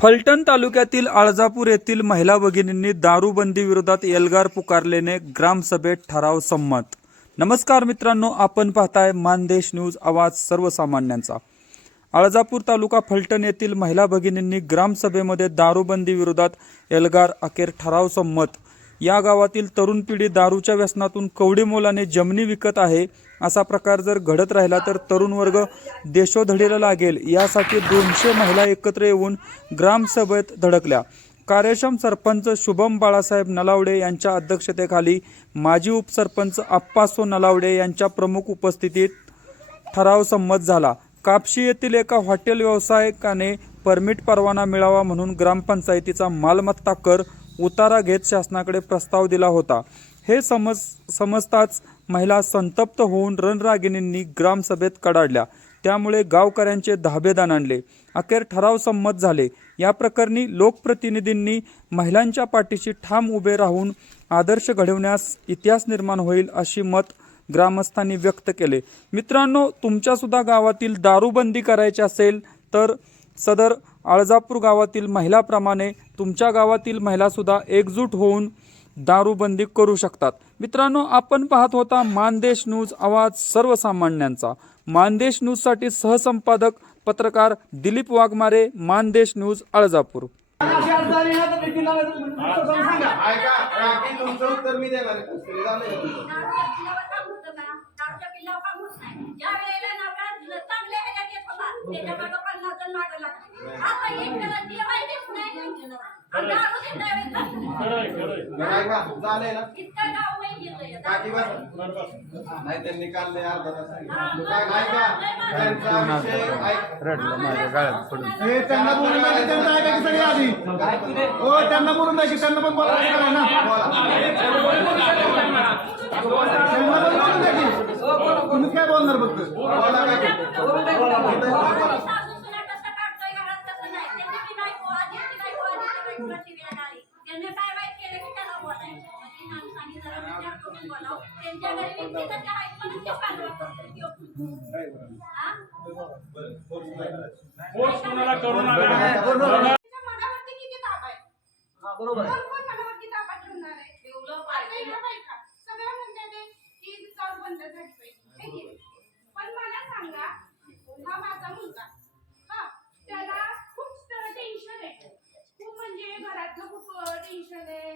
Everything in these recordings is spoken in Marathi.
फलटण तालुक्यातील आळजापूर येथील महिला भगिनींनी दारूबंदी विरोधात एल्गार पुकारल्याने ग्रामसभेत ठराव संमत. नमस्कार मित्रांनो आपण पाहताय मानदेश न्यूज आवाज सर्वसामान्यांचा. आळजापूर तालुका फलटण येथील महिला भगिनींनी ग्रामसभेमध्ये दारूबंदी विरोधात एल्गार अखेर ठराव संमत. या गावातील तरुण पिढी दारूच्या व्यसनातून कवडी मोलाने जमिनी विकत आहे. असा प्रकार जर घडत राहिला तर तरुण वर्ग देशोधडीला लागेल. यासाठी दोनशे महिला एकत्र येऊन ग्रामसभेत धडकल्या. कार्यक्षम सरपंच शुभम बाळासाहेब नलावडे यांच्या अध्यक्षतेखाली माजी उपसरपंच आप्पासो नलावडे यांच्या प्रमुख उपस्थितीत ठराव संमत झाला. कापशी येथील एका हॉटेल व्यावसायिकाने परमिट परवाना मिळावा म्हणून ग्रामपंचायतीचा मालमत्ता कर उतारा घेत शासनाकडे प्रस्ताव दिला होता. हे समज समजताच महिला संतप्त होऊन रणरागिणींनी ग्रामसभेत कडाडल्या. त्यामुळे गावकऱ्यांचे धाबेदान आणले. अखेर ठराव संमत झाले. या प्रकरणी लोकप्रतिनिधींनी महिलांच्या पाठीशी ठाम उभे राहून आदर्श घडवण्यास इतिहास निर्माण होईल अशी मत ग्रामस्थांनी व्यक्त केले. मित्रांनो तुमच्यासुद्धा गावातील दारूबंदी करायची असेल तर सदर आळजापूर गावातील महिलाप्रमाणे तुमच्या गावातील महिलासुद्धा एकजूट होऊन दारूबंदी करू शकतात. मित्रांनो आपण पाहत होता मानदेश न्यूज आवाज सर्वसामान्यांचा. मानदेश न्यूजसाठी सहसंपादक पत्रकार दिलीप वाघमारे मानदेश न्यूज जाऊ नये तुमचं. बरं, ऐका झालंय ना नाही त्यांनी काल लय अर्धा तास सांगितलं. काय ऐका त्यांचा विषय ऐक- हे त्यांना बोलून द्या की त्यांचं ऐका की सगळी आधी हो त्यांना बोलून द्या की त्यांना पण बोलायचं करा ना त्यांना पण बोलून द्या की तुम्ही काय बोलणार फक्त बोला काकी. बोलावं. त्यांच्या घरी व्यक्तिगत त्याच्या मनावरती किती ताप आहे कोण कोण मनावरती ताबा ठेवणार आहे पाहिजे बायका सगळं म्हणतात की बंद झाली पाहिजे की पण मला सांगा हा माझा मुलगा हा त्याला खूप टेन्शन आहे खूप म्हणजे घरातलं खूप टेन्शन आहे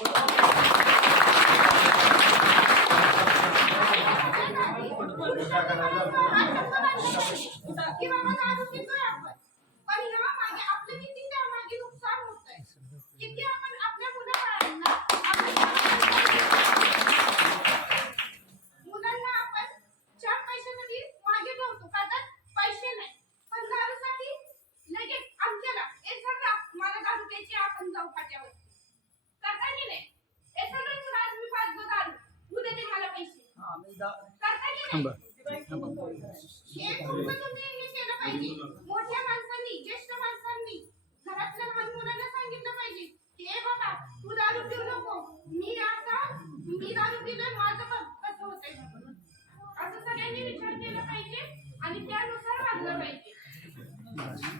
Thank you. करता मोठ्या माणसांनी ज्येष्ठ माणसांनी घरातल्या लहान मुलांना सांगितलं पाहिजे. की "ए बाबा तू दारू पिऊ नको. मी आता मी दारू पिलं माझं बघ कसं होतंय. असं सगळ्यांनी विचार केला पाहिजे आणि त्यानुसार वागलं पाहिजे.